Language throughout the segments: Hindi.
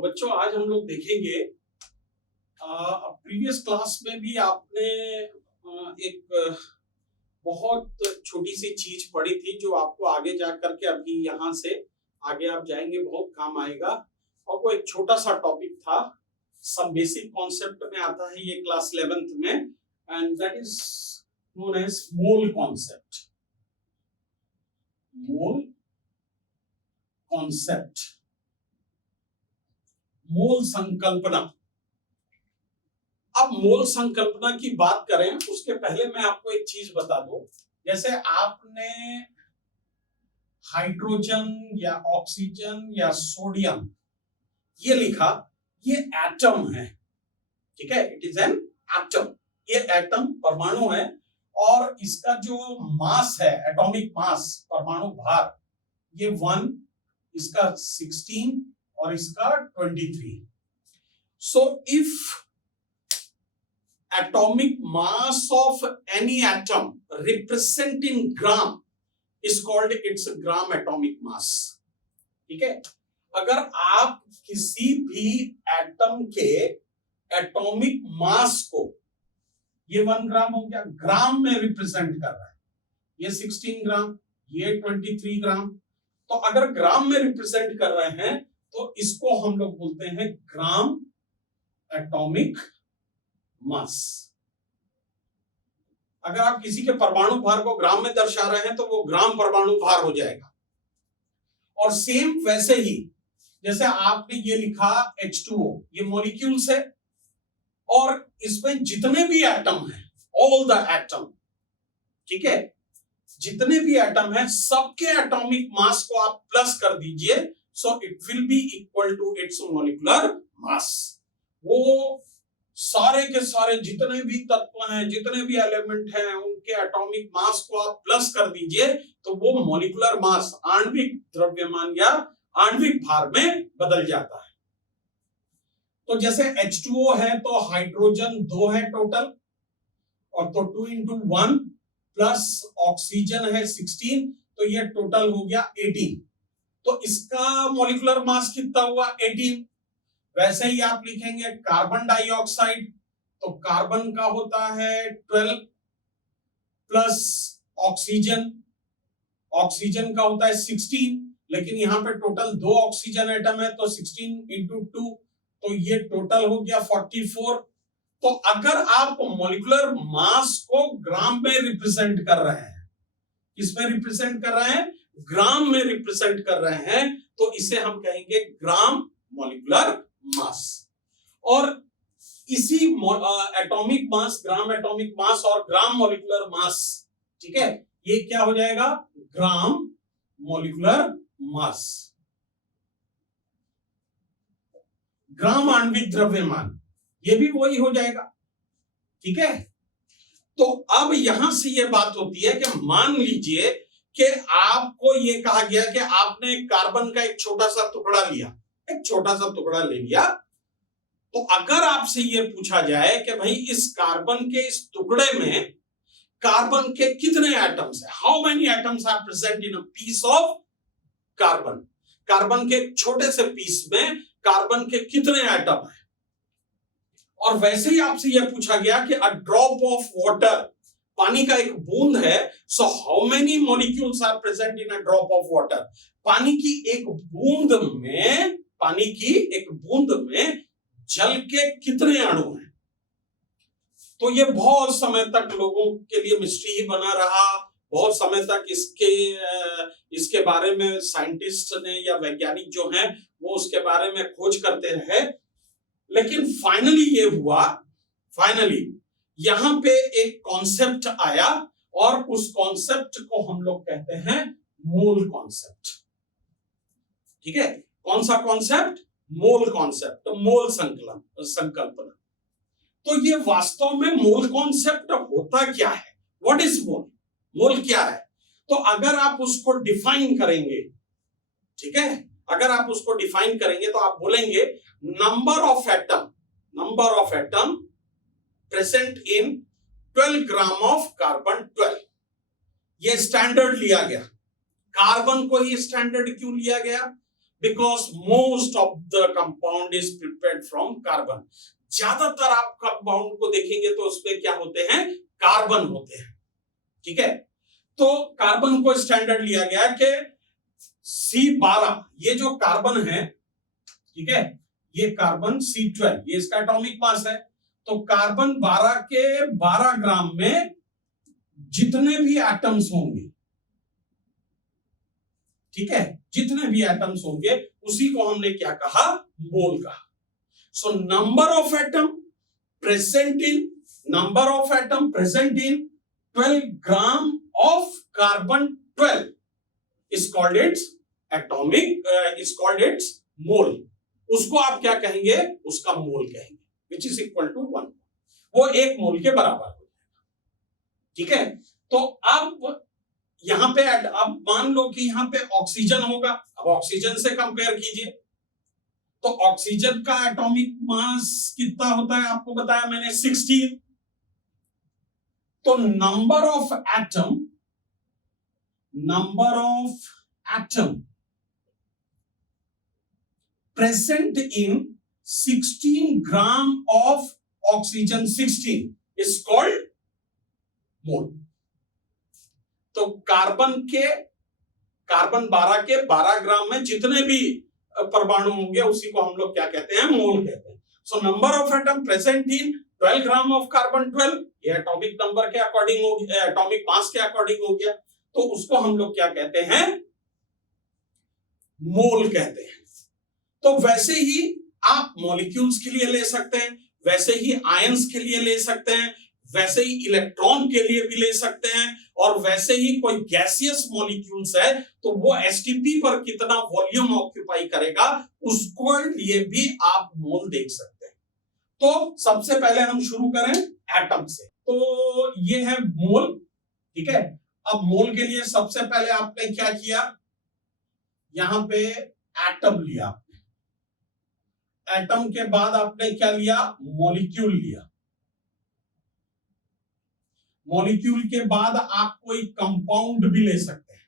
तो बच्चों आज हम लोग देखेंगे प्रीवियस क्लास में भी आपने एक बहुत छोटी सी चीज पढ़ी थी जो आपको आगे जा करके अभी यहाँ से आगे आप जाएंगे बहुत काम आएगा। और वो एक छोटा सा टॉपिक था, सब बेसिक कॉन्सेप्ट में आता है ये क्लास 11th में, and that is known as mole concept. Mole concept, mole संकल्पना। अब मोल संकल्पना की बात करें उसके पहले मैं आपको एक चीज बता दूं, जैसे आपने हाइड्रोजन या ऑक्सीजन या सोडियम ये लिखा, ये एटम है, ठीक है, इट इज एन एटम। ये एटम परमाणु है और इसका जो मास है, एटॉमिक मास, परमाणु भार, ये 1, इसका 16 और इसका 23। So if atomic mass of any atom represent in gram is called its gram atomic mass। ठीक है, अगर आप किसी भी एटम के एटॉमिक मास को, ये 1 ग्राम हो गया, ग्राम में रिप्रेजेंट कर रहा है, ये 16 ग्राम, ये 23 ग्राम, तो अगर ग्राम में रिप्रेजेंट कर रहे हैं तो इसको हम लोग बोलते हैं ग्राम एटॉमिक मास। अगर आप किसी के परमाणु भार को ग्राम में दर्शा रहे हैं तो वो ग्राम परमाणु भार हो जाएगा। और सेम वैसे ही जैसे आपने ये लिखा H2O, ये मॉलिक्यूल्स है और इसमें जितने भी एटम हैं, ऑल द एटम, ठीक है, जितने भी एटम हैं सबके एटॉमिक मास को आप प्लस कर दीजिए, so it will be equal to its molecular mass. वो सारे के सारे जितने भी तत्व हैं, जितने भी एलिमेंट हैं, उनके एटॉमिक मास को आप प्लस कर दीजिए तो वो मॉलिक्यूलर मास, आणविक द्रव्यमान या आणविक भार में बदल जाता है। तो जैसे H2O है तो हाइड्रोजन 2 है टोटल, और तो 2 into 1 प्लस ऑक्सीजन है 16, तो ये टोटल हो गया 18। तो इसका मॉलिक्यूलर मास कितना हुआ? 18। वैसे ही आप लिखेंगे कार्बन डाइऑक्साइड, तो कार्बन का होता है 12 प्लस ऑक्सीजन, ऑक्सीजन का होता है 16, लेकिन यहाँ पे टोटल 2 ऑक्सीजन एटम है तो 16 into 2, तो ये टोटल हो गया 44। तो अगर आप मॉलिक्यूलर मास को ग्राम में रिप्रेजेंट कर रहे हैं, किसमें रिप्रेजेंट कर रहे हैं? ग्राम में रिप्रेजेंट कर रहे हैं, तो इसे हम कहेंगे ग्राम मॉलिक्यूलर मास। और इसी atomic mass, gram atomic mass और ग्राम मॉलिक्यूलर मास, ठीक है, ये क्या हो जाएगा? Gram molecular mass. ग्राम आणविक द्रव्यमान, ये भी वही हो जाएगा, ठीक है। तो अब यहां से ये बात होती है कि मान लीजिए कि आपको ये कहा गया कि आपने कार्बन का एक छोटा सा टुकड़ा लिया, एक छोटा सा टुकड़ा ले लिया, तो अगर आपसे ये पूछा जाए कि भाई इस कार्बन के इस टुकड़े में कार्बन के कितने एटम्स हैं, how many atoms are present in a piece of carbon, carbon के छोटे से पीस में कार्बन के कितने एटम हैं, और वैसे ही आपसे यह पूछा गया कि अ ड्रॉप ऑफ वाटर, पानी का एक बूंद है, so how many molecules are present in a drop of water, पानी की एक बूंद में, पानी की एक बूंद में जल के कितने अणु हैं। तो ये बहुत समय तक लोगों के लिए मिस्ट्री ही बना रहा, बहुत समय तक इसके बारे में साइंटिस्ट ने या वैज्ञानिक जो हैं वो उसके बारे में खोज करते रहे, लेकिन फाइनली ये हुआ, फाइनली यहां पे एक कॉन्सेप्ट आया और उस कॉन्सेप्ट को हम लोग कहते हैं मोल कॉन्सेप्ट, ठीक है। कौन सा कॉन्सेप्ट? मोल कॉन्सेप्ट, मोल संकल्पना। तो ये वास्तव में मोल कॉन्सेप्ट होता क्या है? What is mole? मोल क्या है? तो अगर आप उसको डिफाइन करेंगे, ठीक है, अगर आप उसको डिफाइन करेंगे तो आप बोलेंगे number of atom present in 12 gram of carbon 12। ये स्टैंडर्ड लिया गया। कार्बन को ये स्टैंडर्ड क्यों लिया गया? Because most of the compound is prepared from carbon. ज्यादातर आप कंपाउंड को देखेंगे तो उसमें क्या होते हैं, कार्बन होते हैं। ठीक है, तो कार्बन को स्टैंडर्ड लिया गया कि C12, ये जो कार्बन है, ठीक है, ये कार्बन C12, ये इसका एटॉमिक मास है। तो कार्बन 12 के 12 ग्राम में जितने भी एटम्स होंगे, ठीक है, जितने भी एटम्स होंगे उसी को हमने क्या कहा, मोल कहा। So number of atom present in 12 gram of carbon 12 is called its atomic is called its mole। उसको आप क्या कहेंगे, उसका मोल कहेंगे, which is equal to 1। वो 1 मोल के बराबर हो जाएगा। ठीक है, तो अब यहां पे अब मान लो कि यहां पे ऑक्सीजन होगा। अब ऑक्सीजन से कंपेयर कीजिए, तो ऑक्सीजन का एटॉमिक मास कितना होता है, आपको बताया मैंने 16। तो number of atom present in 16 gram of oxygen 16 is called mole। तो कार्बन 12 के 12 ग्राम में जितने भी परमाणु होंगे उसी को हम लोग क्या कहते हैं, मोल कहते हैं। So number of atom present in 12 gram of carbon 12, ये एटॉमिक नंबर के अकॉर्डिंग हो गया, एटॉमिक मास के अकॉर्डिंग हो गया, तो उसको हम लोग क्या कहते हैं, मोल कहते हैं। तो वैसे ही आप मॉलिक्यूल्स के लिए ले सकते हैं, वैसे ही आयंस के लिए ले सकते हैं, वैसे ही इलेक्ट्रॉन के लिए भी ले सकते हैं, और वैसे ही कोई गैसियस मॉलिक्यूल्स है तो वो एसटीपी पर कितना वॉल्यूम ऑक्यूपाई करेगा उसको लिए भी आप मोल देख सकते हैं। तो सबसे पहले हम शुरू करें एटम से। तो ये है मोल, ठीक है। अब मोल के लिए सबसे पहले आपने क्या किया, यहां पे एटम लिया, एटम के बाद आपने क्या लिया, मॉलिक्यूल लिया, मॉलिक्यूल के बाद आप कोई कंपाउंड भी ले सकते हैं,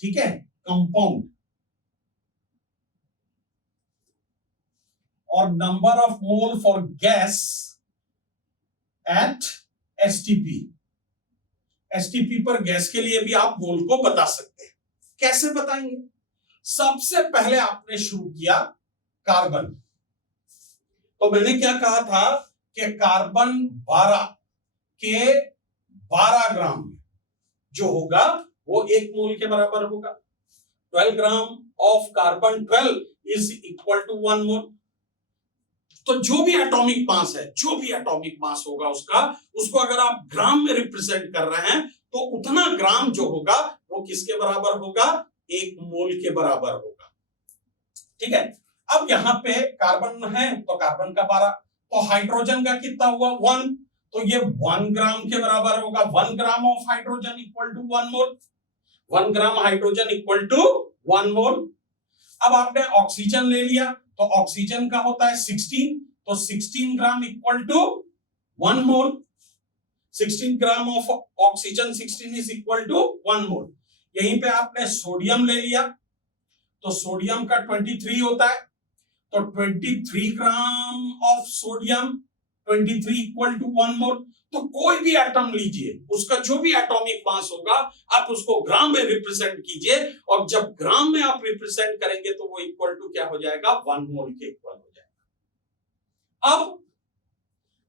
ठीक है, कंपाउंड, और number of mole for gas at STP. STP पर गैस के लिए भी आप मोल को बता सकते हैं। कैसे बताएंगे, सबसे पहले आपने शुरू किया कार्बन। तो मैंने क्या कहा था कि कार्बन 12 के 12 ग्राम जो होगा वो 1 मोल के बराबर होगा। 12 gram of carbon 12 is equal to 1 mole. तो जो भी एटॉमिक मास है, जो भी एटॉमिक मास होगा उसको अगर आप ग्राम में रिप्रेजेंट कर रहे हैं तो उतना ग्राम जो होगा वो किसके बराबर होगा, 1 मोल के बराबर होगा, ठीक है। अब यहां पे कार्बन है तो कार्बन का 12, तो हाइड्रोजन का कितना हुआ 1, तो ये 1 ग्राम के बराबर होगा। 1 gram of hydrogen equal to 1 mole, 1 gram hydrogen equal to 1 mole. अब आपने ऑक्सीजन ले लिया तो ऑक्सीजन का होता है 16, तो 16 gram equal to 1 mole. 16 gram of oxygen 16 is equal to 1 mole. यहीं पे आपने सोडियम ले लिया तो सोडियम का 23 होता है, तो 23 gram of sodium 23 equal to 1 mole. तो कोई भी एटम लीजिए, उसका जो भी एटॉमिक मास होगा आप उसको ग्राम में रिप्रेजेंट कीजिए, और जब ग्राम में आप रिप्रेजेंट करेंगे तो वो इक्वल टू क्या हो जाएगा, 1 मोल के इक्वल हो जाएगा। अब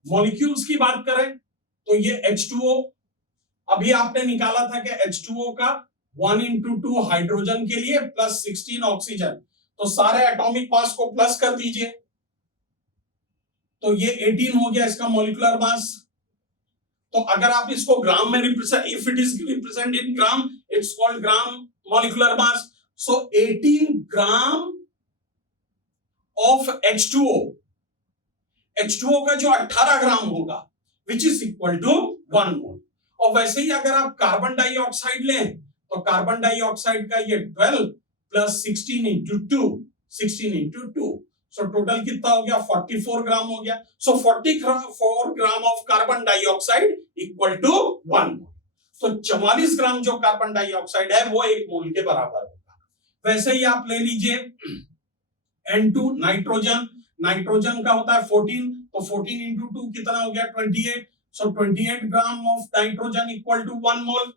मॉलिक्यूल्स की बात करें तो ये H2O, अभी आपने निकाला था कि H2O का 1:2 हाइड्रोजन के लिए प्लस 16 ऑक्सीजन, तो सारे एटॉमिक मास को प्लस कर दीजिए, तो ये 18 हो गया इसका मॉलिक्यूलर मास। तो अगर आप इसको ग्राम में represent, if it is represent in gram it's called gram molecular mass. So 18 gram of H2O, H2O का जो 18 ग्राम होगा विच इज इक्वल टू 1 मोल। और वैसे ही अगर आप कार्बन डाइऑक्साइड लें तो कार्बन डाइऑक्साइड का ये 12 प्लस 16 इंटू 2, सो टोटल कितना हो गया, 44 ग्राम हो गया। So 44 gram of carbon dioxide equal to 1 mole. तो 44 ग्राम जो कार्बन डाइऑक्साइड है वो 1 मोल के बराबर होगा। वैसे ही आप ले लीजिए N2 नाइट्रोजन, नाइट्रोजन का होता है 14, तो 14 इंटू 2 कितना हो गया 28, so 28 gram of nitrogen equal to 1 mole.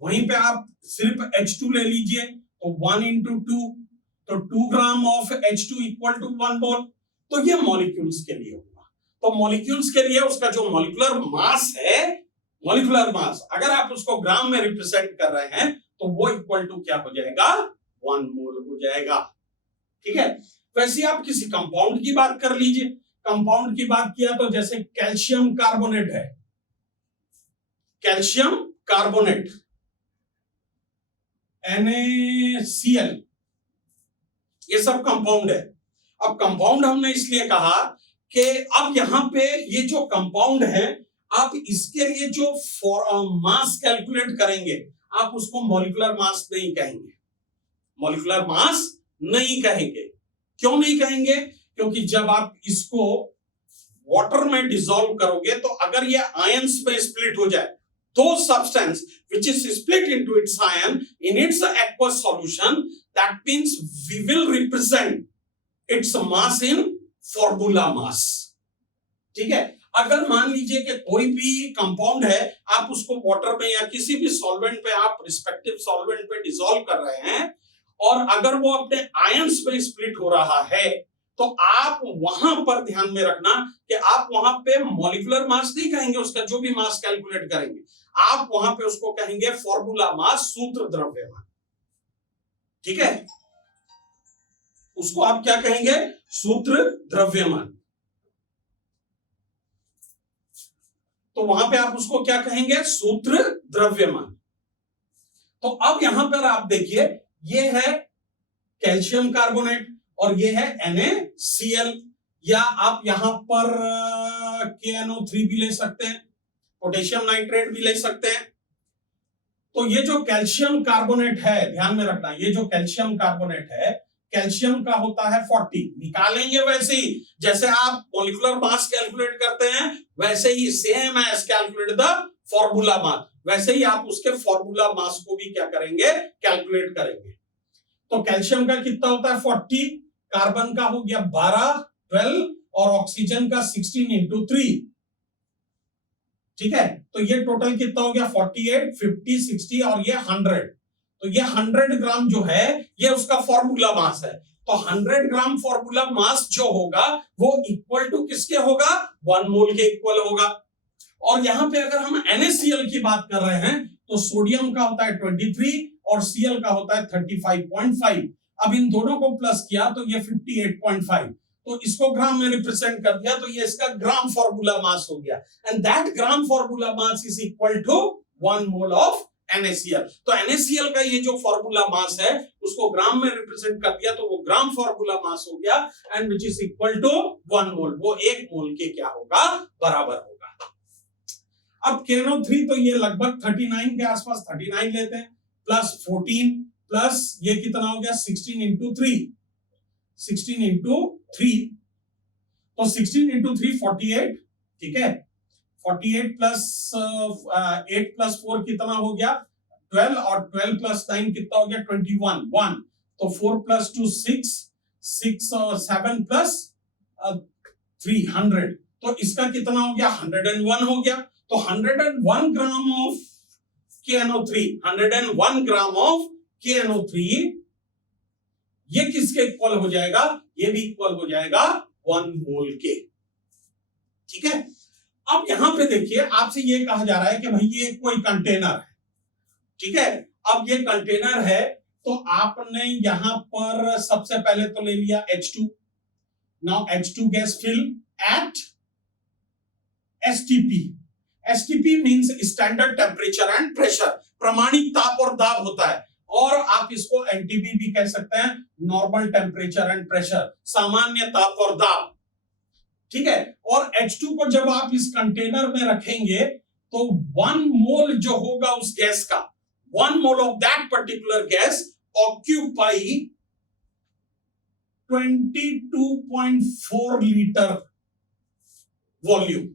वहीं पे आप सिर्फ H2 ले लीजिए तो 1 इंटू 2, तो 2 gram of H2 equal to 1 mole. तो ये मॉलिक्यूल्स के लिए होगा। तो मॉलिक्यूल्स के लिए उसका जो मॉलिक्यूलर मास है, मॉलिक्यूलर मास अगर आप उसको ग्राम में रिप्रेजेंट कर रहे हैं तो वो इक्वल टू क्या हो जाएगा 1 मोल हो जाएगा। ठीक है, वैसे आप किसी कंपाउंड की बात कर लीजिए। कंपाउंड की बात किया तो जैसे कैल्शियम कार्बोनेट है, कैल्शियम कार्बोनेट NaCl, ये सब कंपाउंड है। अब कंपाउंड हमने इसलिए कहा कि अब यहां पे ये जो कंपाउंड है, आप इसके लिए जो मास कैलकुलेट करेंगे आप उसको मॉलिक्यूलर मास नहीं कहेंगे, मॉलिक्यूलर मास नहीं कहेंगे। क्यों नहीं कहेंगे? क्योंकि जब आप इसको वाटर में डिसॉल्व करोगे तो अगर ये आयंस में स्प्लिट हो जाए, those substance which is split into its ion in its aqueous solution, that means we will represent its mass in formula mass। ठीक है, अगर मान लीजिए कि कोई भी कंपाउंड है, आप उसको वाटर में या किसी भी सॉल्वेंट पे, आप रिस्पेक्टिव सॉल्वेंट पे डिसॉल्व कर रहे हैं और अगर वो अपने आयंस में स्प्लिट हो रहा है तो आप वहां पर ध्यान में रखना कि आप वहां पे मॉलिक्यूलर मास नहीं कहेंगे, उसका जो भी मास कैलकुलेट करेंगे आप वहां पे उसको कहेंगे फॉर्मूला मास, सूत्र द्रव्यमान। ठीक है, उसको आप क्या कहेंगे? सूत्र द्रव्यमान। तो वहां पे आप उसको क्या कहेंगे? सूत्र द्रव्यमान। तो अब यहां पर आप देखिए, ये है कैल्शियम कार्बोनेट और ये है NaCl, या आप यहां पर KNO3 भी ले सकते हैं, पोटेशियम नाइट्रेट भी ले सकते हैं। तो ये जो कैल्शियम कार्बोनेट है, ध्यान में रखना, ये जो कैल्शियम कार्बोनेट है, कैल्शियम का होता है 40, निकालेंगे वैसे ही जैसे आप मॉलिक्यूलर मास कैलकुलेट करते हैं, वैसे ही same as calculate the formula mass, वैसे ही आप उसके फॉर्मूला मास को भी क्या करेंगे? कैलकुलेट करेंगे। तो कैल्शियम का कितना होता है 40, कार्बन का हो गया 12, 12 और ऑक्सीजन का 16 इंटू 3। ठीक है, तो ये टोटल कितना हो गया 48, 50, 60 और ये 100। तो ये 100 ग्राम जो है ये उसका फॉर्मूला मास है। तो 100 ग्राम फॉर्मूला मास जो होगा वो इक्वल टू किसके होगा? 1 मोल के इक्वल होगा। और यहां पे अगर हम NaCl की बात कर रहे हैं तो सोडियम का होता है 23 और Cl का होता है 35.5। अब इन दोनों को प्लस किया तो ये 58.5, तो इसको ग्राम में रिप्रेजेंट कर दिया तो ये इसका ग्राम फॉर्मूला मास हो गया। And that gram formula mass is equal to 1 mole of NaCl। तो NaCl का ये जो फॉर्मूला मास है उसको ग्राम में रिप्रेजेंट कर दिया तो वो ग्राम फॉर्मूला मास हो गया, and which is equal to 1 mole, वो 1 मोल के क्या होगा? बराबर होगा। अब KNO3 तो ये लगभग 39 के आसपास, 39 लेते हैं, प्लस 14 प्लस ये कितना हो गया 16 इंटू 3, 16 इंटू 3, तो 16 इंटू 3 48। ठीक है, 48 प्लस 8 प्लस 4 कितना हो गया 12, और 12 प्लस 9 कितना हो गया 21, 1, तो 4 प्लस 2 6, 6 और 7 प्लस 300, तो इसका कितना हो गया 101 हो गया। तो 101 gram of KNO3, 101 gram of KNO3 ये किसके इक्वल हो जाएगा? ये भी इक्वल हो जाएगा 1 मोल के। ठीक है, अब यहां पे देखिए आपसे ये कहा जा रहा है कि भाई ये कोई कंटेनर है। ठीक है, अब ये कंटेनर है तो आपने यहां पर सबसे पहले तो ले लिया H2। Now H2 gas fill at STP। STP means standard temperature and pressure, प्रमाणिक ताप और दाब होता है, और आप इसको NTP भी कह सकते हैं, नॉर्मल टेम्परेचर एंड प्रेशर, सामान्य ताप और दाब। ठीक है, और H2 को जब आप इस कंटेनर में रखेंगे तो 1 मोल जो होगा उस गैस का, 1 mole of that particular gas occupy 22.4 litre volume.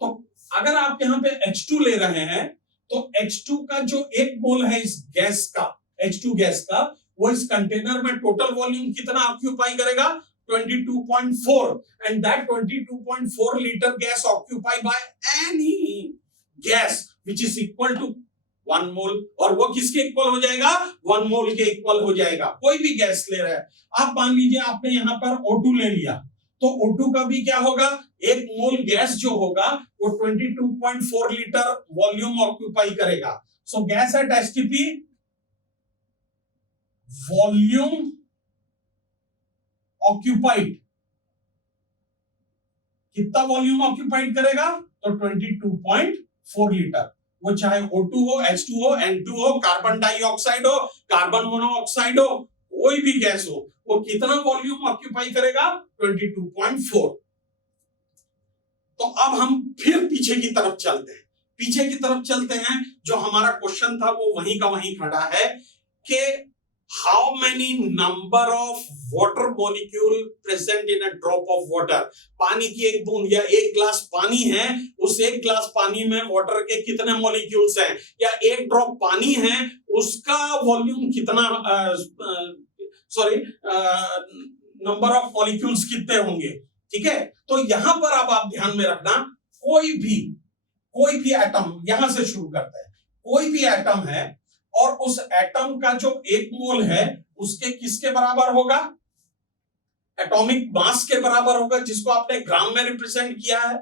तो अगर आप यहां पे H2 ले रहे हैं तो H2 का जो 1 मोल है इस गैस का, H2 गैस का, वो इस कंटेनर में टोटल वॉल्यूम कितना ऑक्यूपाई करेगा? 22.4, and that 22.4 liter gas occupied by any gas which is equal to 1 mole, और वो किसके इक्वल हो जाएगा? 1 मोल के इक्वल हो जाएगा। कोई भी गैस ले रहा है, आप मान लीजिए आपने यहाँ पर O2 ले लिया, तो O2 का भी क्या होगा? 1 मोल गैस जो होगा वो 22.4 लीटर वॉल्यूम ऑक्यूपाई करेगा। सो gas at STP volume occupied, कितना वॉल्यूम ऑक्यूपाइड करेगा? तो 22.4 लीटर। वो चाहे O2 हो, H2 हो, N2 हो, कार्बन डाइऑक्साइड हो, कार्बन मोनोऑक्साइड हो, कोई भी गैस हो, वो कितना वॉल्यूम ऑक्यूपाई करेगा? 22.4। तो अब हम फिर पीछे की तरफ चलते हैं। पीछे की तरफ चलते हैं, जो हमारा क्वेश्चन था वो वहीं का वहीं खड़ा है कि how many number of water molecule present in a drop of water. पानी की एक बूंद या एक ग्लास पानी है, उस एक ग्लास पानी में वाटर के कितने मॉलिक्यूल्स हैं, या एक ड्रॉप पानी है उसका वॉल्यूम कितना, नंबर ऑफ मॉलिक्यूल्स कितने होंगे। ठीक है, तो यहां पर अब आप ध्यान में रखना, कोई भी एटम, यहां से शुरू करते हैं, कोई भी एटम है और उस एटम का जो 1 मोल है उसके किसके बराबर होगा? एटॉमिक मास के बराबर होगा, जिसको आपने ग्राम में रिप्रेजेंट किया है।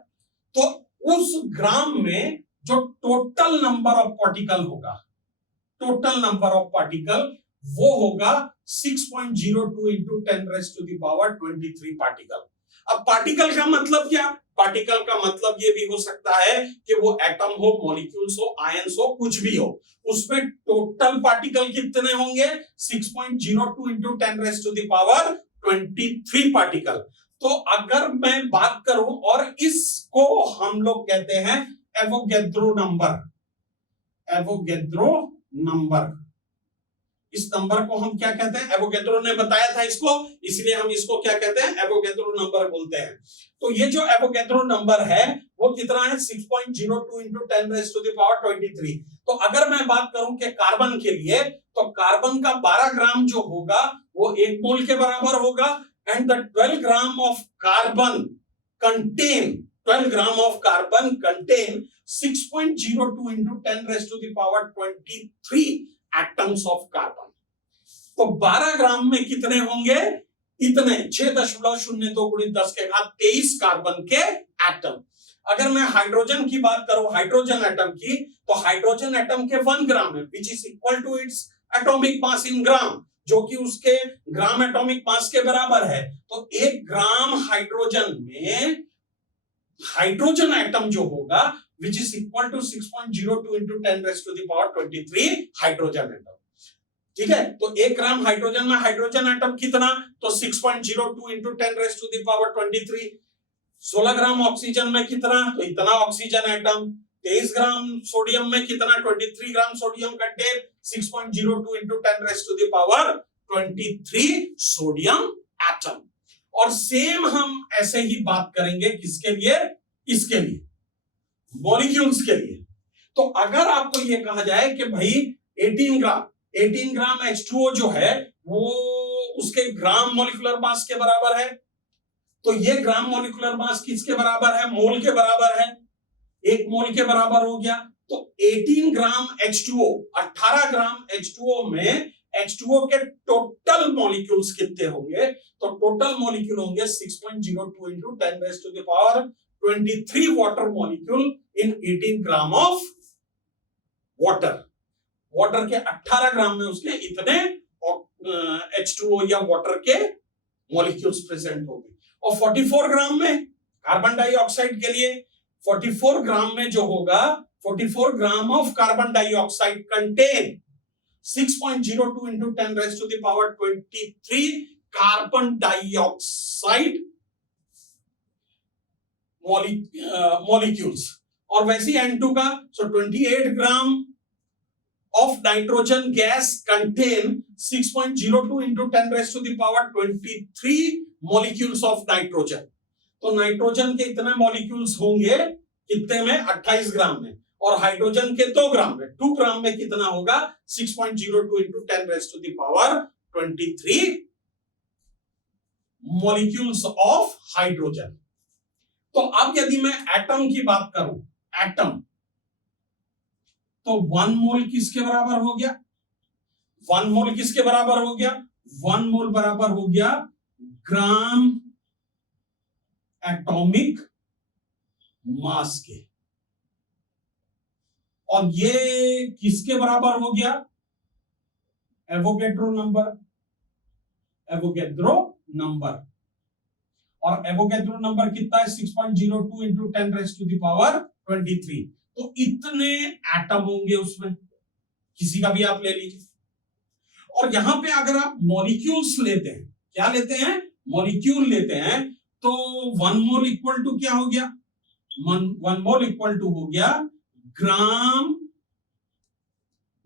तो उस ग्राम में जो टोटल नंबर ऑफ पार्टिकल होगा, टोटल नंबर ऑफ पार्टिकल वो होगा 6.02 into 10⁻23 पार्टिकल। अब पार्टिकल का मतलब क्या? पार्टिकल का मतलब ये भी हो सकता है कि वो एटम हो, मॉलिक्यूल्स हो, आयंस हो, कुछ भी हो, उसमें टोटल पार्टिकल कितने होंगे? 6.02 into 10⁻23 पार्टिकल। तो अगर मैं बात करूं, और इसको हम लोग कहते हैं एवोगैड्रो नंबर। एवोगैड्रो नंबर, इस नंबर को हम क्या कहते हैं? एवोगैड्रो ने बताया था इसको, इसलिए हम इसको क्या कहते हैं? एवोगैड्रो नंबर बोलते हैं। तो ये जो एवोगैड्रो नंबर है वो कितना है? 6.02 into 10⁻23। तो अगर मैं बात करूं कि कार्बन के लिए, तो कार्बन का 12 ग्राम जो होगा वो 1 मोल के बराबर होगा, and the 12 gram of carbon contain 6.02 into 10⁻23 atoms of carbon. तो 12 ग्राम में कितने होंगे? इतने 6.02 × 10⁻23 कार्बन के एटम। अगर मैं हाइड्रोजन की बात करूं, हाइड्रोजन एटम की, तो हाइड्रोजन एटम के 1 ग्राम है, which is equal to its atomic mass in gram, जो कि उसके ग्राम एटॉमिक मास के बराबर है। तो 1 ग्राम हाइड्रोजन में हाइड्रोजन एटम जो होगा which is equal to 6.02 into 10⁻23 hydrogen atom. ठीक है, तो 1 ग्राम हाइड्रोजन में हाइड्रोजन एटम कितना? तो 6.02 into 10⁻23। 16 ग्राम ऑक्सीजन में कितना? तो इतना ऑक्सीजन एटम। 23 ग्राम सोडियम में कितना? 23 gram sodium contain 6.02 into 10⁻23 sodium atom. और सेम हम ऐसे ही बात करेंगे किसके लिए? इसके लिए, मॉलिक्यूल्स के लिए। तो अगर आपको यह कहा जाए कि भाई 18 ग्राम H2O जो है वो उसके ग्राम मॉलिक्यूलर मास के बराबर है, तो ये ग्राम मॉलिक्यूलर मास किसके बराबर है? मोल के बराबर है, 1 मोल के बराबर हो गया। तो 18 ग्राम H2O, 18 ग्राम H2O में H2O के टोटल मॉलिक्यूल्स कितने होंगे? तो टोटल मॉलिक्यूल होंगे 6.02 into 10⁻23 water molecule in 18 gram of water. Water के 18 ग्राम में उसके इतने H2O या वाटर के मॉलिक्यूल्स प्रेजेंट होंगे। और 44 ग्राम में कार्बन डाइऑक्साइड के लिए, 44 ग्राम में जो होगा, 44 gram of carbon dioxide contain 6.02 into 10⁻23 carbon dioxide molecules. और वैसे N2 का, सो 28 gram of nitrogen gas contain 6.02 into 10⁻23 molecules of nitrogen. तो नाइट्रोजन के इतने मॉलिक्यूल्स होंगे कितने में? 28 ग्राम में। और हाइड्रोजन के 2 ग्राम में, 2 ग्राम में कितना होगा 6.02 into 10 raise to the power 23 molecules of hydrogen. तो अब यदि मैं एटम की बात करूं, एटम, तो 1 मोल किसके बराबर हो गया? 1 मोल किसके बराबर हो गया? 1 मोल बराबर हो गया ग्राम एटॉमिक मास के। और ये किसके बराबर हो गया? Avogadro number, Avogadro number. और एवोगैड्रो नंबर कितना है? 6.02 into 10 raise to the power 23। तो इतने एटम होंगे उसमें, किसी का भी आप ले लीजिए। और यहां पे अगर आप मॉलिक्यूल्स लेते हैं, क्या लेते हैं? मॉलिक्यूल लेते हैं, तो 1 मोल इक्वल टू क्या हो गया? 1 मोल इक्वल टू हो गया gram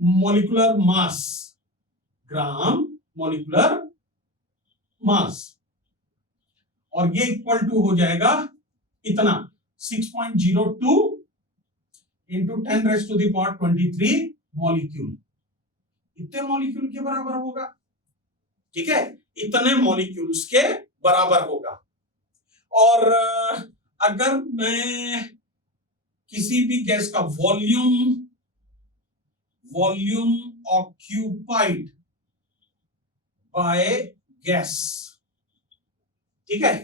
molecular mass, gram molecular mass. और ये इक्वल टू हो जाएगा इतना 6.02 into 10 raise to the power 23 molecule. इतने मॉलिक्यूल के बराबर होगा, ठीक है, इतने मॉलिक्यूल्स के बराबर होगा। और अगर मैं किसी भी गैस का वॉल्यूम ऑक्यूपाइड बाय गैस, ठीक है,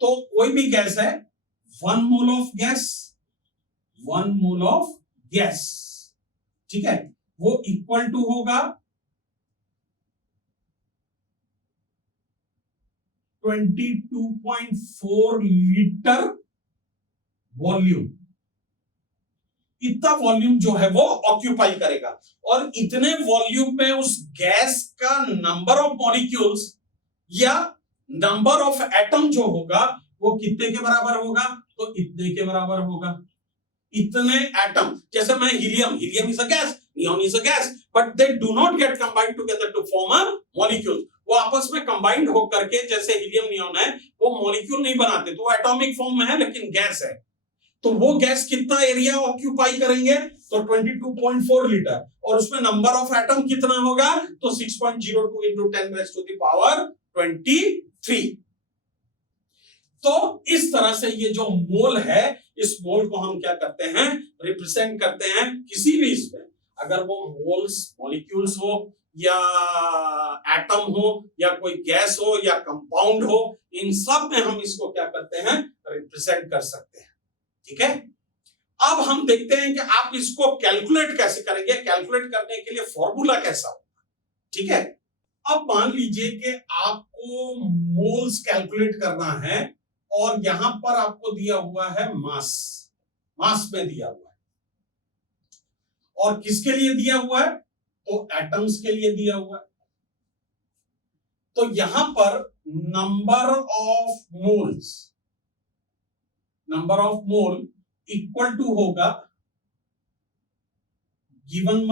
तो कोई भी गैस है, 1 mole of gas, 1 mole of gas, ठीक है, वो इक्वल टू होगा 22.4 लीटर वॉल्यूम। इतना वॉल्यूम जो है वो ऑक्यूपाई करेगा। और इतने वॉल्यूम में उस गैस का नंबर ऑफ मॉलिक्यूल्स या नंबर ऑफ एटम जो होगा वो कितने के बराबर होगा? तो इतने के बराबर होगा। इतने एटम, जैसे मैं helium is a gas, neon is a gas, but they do not get combined together to form a molecule. वो आपस में कंबाइंड होकर के, जैसे हीलियम नियॉन है, वो मॉलिक्यूल नहीं बनाते, तो वो एटॉमिक फॉर्म में है लेकिन गैस है। तो वो गैस कितना एरिया ऑक्यूपाई करेंगे? तो 22.4 लीटर। और उसमें नंबर ऑफ एटम कितना होगा? तो 6.02 into 10 raise to the power 23। तो इस तरह से ये जो मोल है, इस मोल को हम क्या करते हैं? रिप्रेजेंट करते हैं किसी भी इसमें, अगर वो मोल्स, मॉलिक्यूल्स हो या एटम हो या कोई गैस हो या कंपाउंड हो, इन सब में हम इसको क्या करते हैं? रिप्रेजेंट कर सकते हैं, ठीक है। अब हम देखते हैं कि आप इसको कैलकुलेट कैसे करेंगे। कैलकुलेट करने के लिए फॉर्मूला कैसा होगा, ठीक है। अब मान लीजिए कि आपको मोल्स कैलकुलेट करना है और यहां पर आपको दिया हुआ है मास, मास में दिया हुआ है। और किसके लिए दिया हुआ है? तो एटम्स के लिए दिया हुआ है। तो यहां पर number of mole equal to होगा given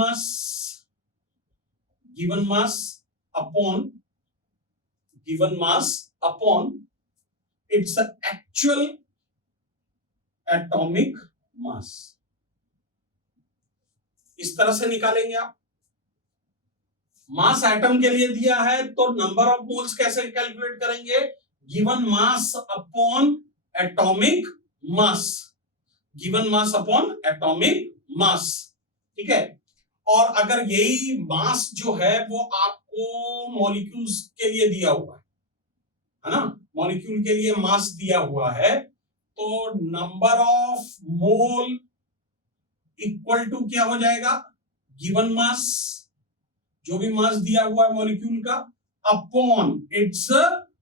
mass upon its actual atomic mass. इस तरह से निकालेंगे आप। मास एटम के लिए दिया है तो नंबर ऑफ मोल्स कैसे कैलकुलेट करेंगे? Given mass upon atomic mass, given mass upon atomic mass, ठीक है। और अगर यही मास जो है वो आपको मॉलिक्यूल्स के लिए दिया हुआ है ना, मॉलिक्यूल के लिए मास दिया हुआ है, तो number of mole equal to क्या हो जाएगा? गिवन मास, जो भी मास दिया हुआ है मॉलिक्यूल का, अपॉन इट्स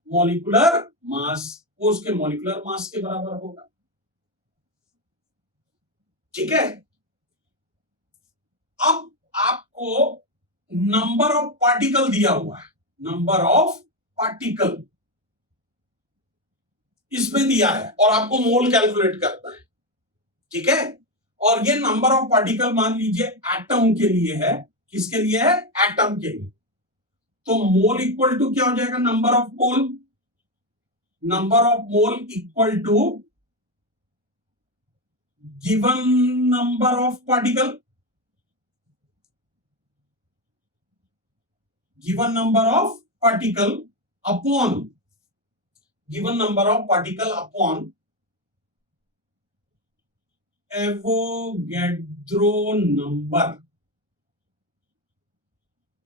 मॉलिक्यूलर मास, वो उसके मॉलिक्यूलर मास के बराबर होगा, ठीक है। अब आपको नंबर ऑफ पार्टिकल दिया हुआ है, नंबर ऑफ पार्टिकल इसमें दिया है और आपको मोल कैलकुलेट करना है, ठीक है। और ये नंबर ऑफ पार्टिकल मान लीजिए एटम के लिए है। किसके लिए है? एटम के लिए। तो मोल इक्वल टू क्या हो जाएगा? Number of mole equal to given number of particle, given number of particle upon, given number of particle upon Avogadro number,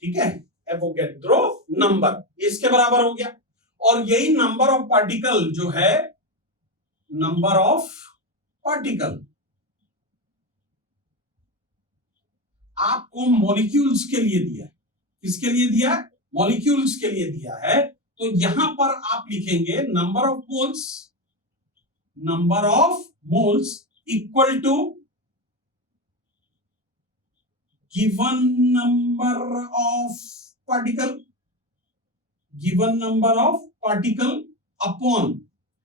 ठीक है, एवोगैड्रो नंबर इसके बराबर हो गया। और यही नंबर ऑफ पार्टिकल जो है, नंबर ऑफ पार्टिकल आपको मॉलिक्यूल्स के लिए दिया है। किसके लिए दिया है? मॉलिक्यूल्स के लिए दिया है। तो यहां पर आप लिखेंगे number of moles, number of moles equal to given number of particle, given number of particle upon,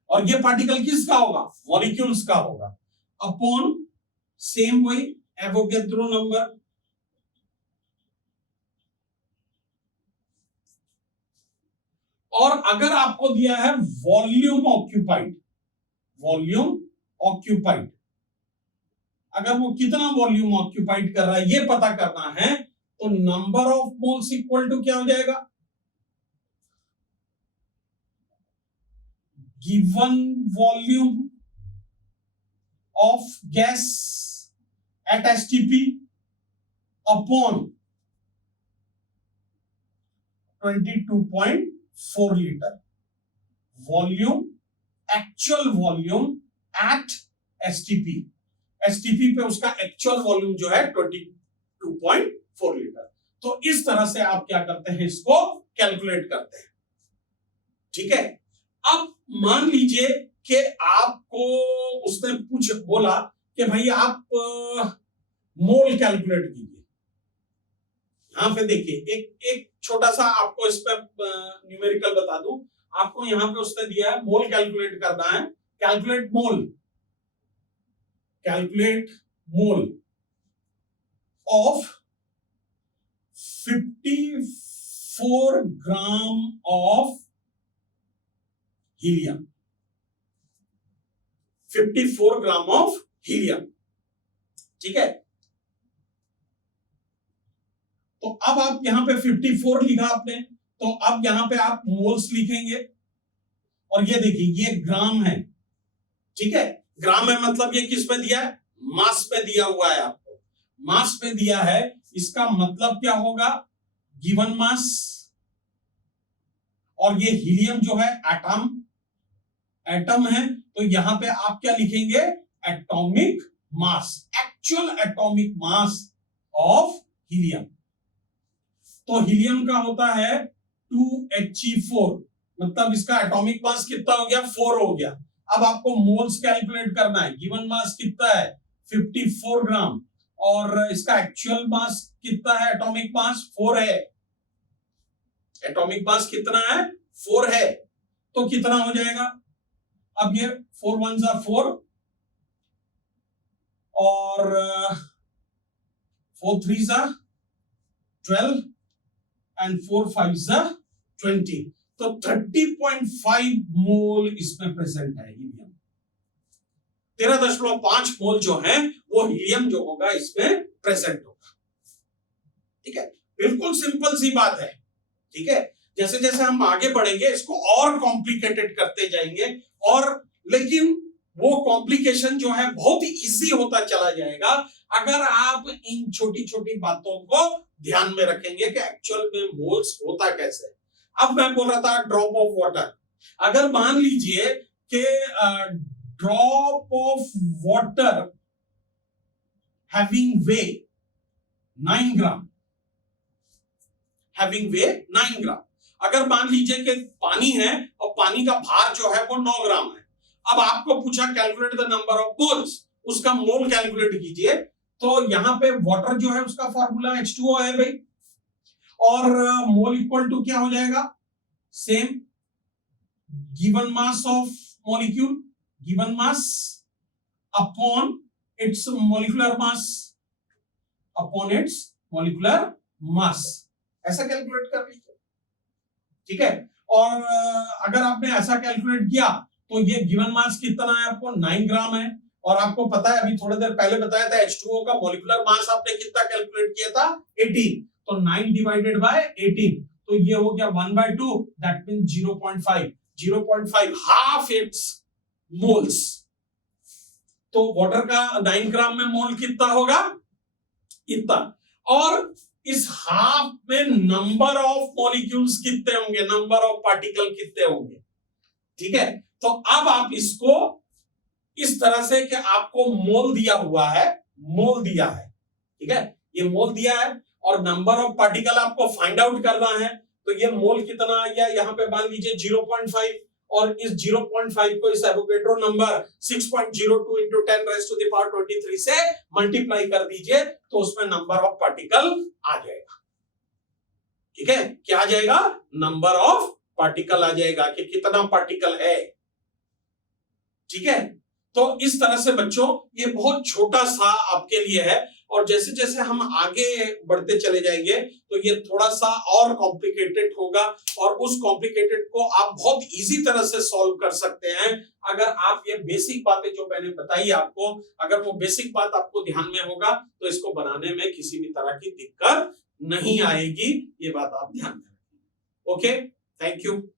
और ये पार्टिकल किसका होगा? मॉलिक्यूल्स का होगा, अपॉन सेम वही एवोगैड्रो नंबर। और अगर आपको दिया है वॉल्यूम ऑक्यूपाइड, वॉल्यूम ऑक्यूपाइड, अगर वो कितना वॉल्यूम ऑक्यूपाइड कर रहा है ये पता करना है, तो number of moles equal to क्या हो जाएगा? Given volume of gas at STP upon 22.4 litre, volume, actual volume at STP, STP पे उसका एक्चुअल वॉल्यूम जो है 22.4 लीटर। तो इस तरह से आप क्या करते हैं, इसको कैलकुलेट करते हैं, ठीक है। अब मान लीजिए कि आपको उसने बोला कि भाई आप मोल कैलकुलेट कीजिए। यहां पे देखिए एक छोटा सा आपको इस पर न्यूमेरिकल बता दूं, आपको यहां पे उसने दिया है मोल कैलकुलेट करना है। Calculate mole, calculate mole of 54 gram of helium, 54 gram of helium, ठीक है। तो अब आप यहां पे 54 लिखा आपने, तो अब यहां पे आप मोल्स लिखेंगे। और ये देखिए ये ग्राम है, ठीक है। ग्राम है मतलब ये किस पे दिया है? मास पे दिया हुआ है आपको, मास पे दिया है। इसका मतलब क्या होगा? गिवन मास। और ये हीलियम जो है एटम, एटम है, तो यहां पे आप क्या लिखेंगे? Atomic mass, actual atomic mass of helium. तो हीलियम का होता है 2He4, मतलब इसका एटॉमिक मास कितना हो गया? 4 हो गया। अब आपको मोल्स कैलकुलेट करना है। गिवन मास कितना है? 54 ग्राम, और इसका एक्चुअल मास कितना है? एटॉमिक मास 4 है। एटॉमिक मास कितना है? 4 है। तो कितना हो जाएगा? अब ये 4 1 जा 4 और 4 3 जा 12 एंड 4 5 जा 20, तो 30.5 मोल इसमें प्रेजेंट है हीलियम। 13.5 मोल जो है वो हीलियम जो होगा इसमें प्रेजेंट होगा, ठीक है। बिल्कुल सिंपल सी बात है, ठीक है। जैसे जैसे हम आगे बढ़ेंगे इसको और कॉम्प्लिकेटेड करते जाएंगे, और लेकिन वो कॉम्प्लिकेशन जो है बहुत ही इजी होता चला जाएगा अगर आप इन छोटी छोटी बातों को ध्यान में रखेंगे कि एक्चुअल में मोल्स होता कैसे। अब मैं बोल रहा था ड्रॉप ऑफ वाटर, अगर मान लीजिए कि drop of water having weigh 9 gram, having weigh 9 gram, अगर मान लीजिए कि पानी है और पानी का भार जो है वो 9 ग्राम है। अब आपको पूछा calculate the number of moles, उसका मोल कैलकुलेट कीजिए। तो यहां पे वाटर जो है उसका फॉर्मूला H2O है भाई, और मोल इक्वल टू क्या हो जाएगा? Same given mass of molecule, given mass upon it's molecular mass, upon it's molecular मास, ऐसा कैलकुलेट कर लीजिए, ठीक है। और अगर आपने ऐसा कैलकुलेट किया तो ये गिवन मास कितना है आपको? 9 ग्राम है, और आपको पता है, अभी थोड़ी देर पहले बताया था, H2O का मॉलिक्यूलर मास आपने कितना कैलकुलेट किया था? 18। तो 9 डिवाइडेड बाय 18, तो ये हो गया 1/2, that mean 0.5, 0.5 half it's moles. तो वाटर का 9 ग्राम में मोल कितना होगा? इतना। और इस हाफ में नंबर ऑफ मॉलिक्यूल्स कितने होंगे, नंबर ऑफ पार्टिकल कितने होंगे? ठीक है, तो अब आप इसको इस तरह से कि आपको मोल दिया हुआ है, मोल दिया है, ठीक है, ये मोल दिया है और नंबर ऑफ पार्टिकल आपको फाइंड आउट करना है। तो ये मोल कितना आ गया, यहां पे मान लीजिए 0.5, और इस 0.5 को इस एवोगैड्रो नंबर 6.02 into 10⁻23 से मल्टीप्लाई कर दीजिए, तो उसमें नंबर ऑफ पार्टिकल आ जाएगा। ठीक है, क्या आ जाएगा? नंबर ऑफ पार्टिकल आ जाएगा कि कितना पार्टिकल है। ठीक है, तो इस तरह से बच्चों ये बहुत छोटा सा आपके लिए है, और जैसे जैसे हम आगे बढ़ते चले जाएंगे तो ये थोड़ा सा और कॉम्प्लिकेटेड होगा, और उस कॉम्प्लिकेटेड को आप बहुत इजी तरह से सॉल्व कर सकते हैं अगर आप ये बेसिक बातें जो मैंने बताई आपको, अगर वो बेसिक बात आपको ध्यान में होगा तो इसको बनाने में किसी भी तरह की दिक्कत नहीं आएगी। ये बात आप ध्यान में रखिए। Okay, thank you.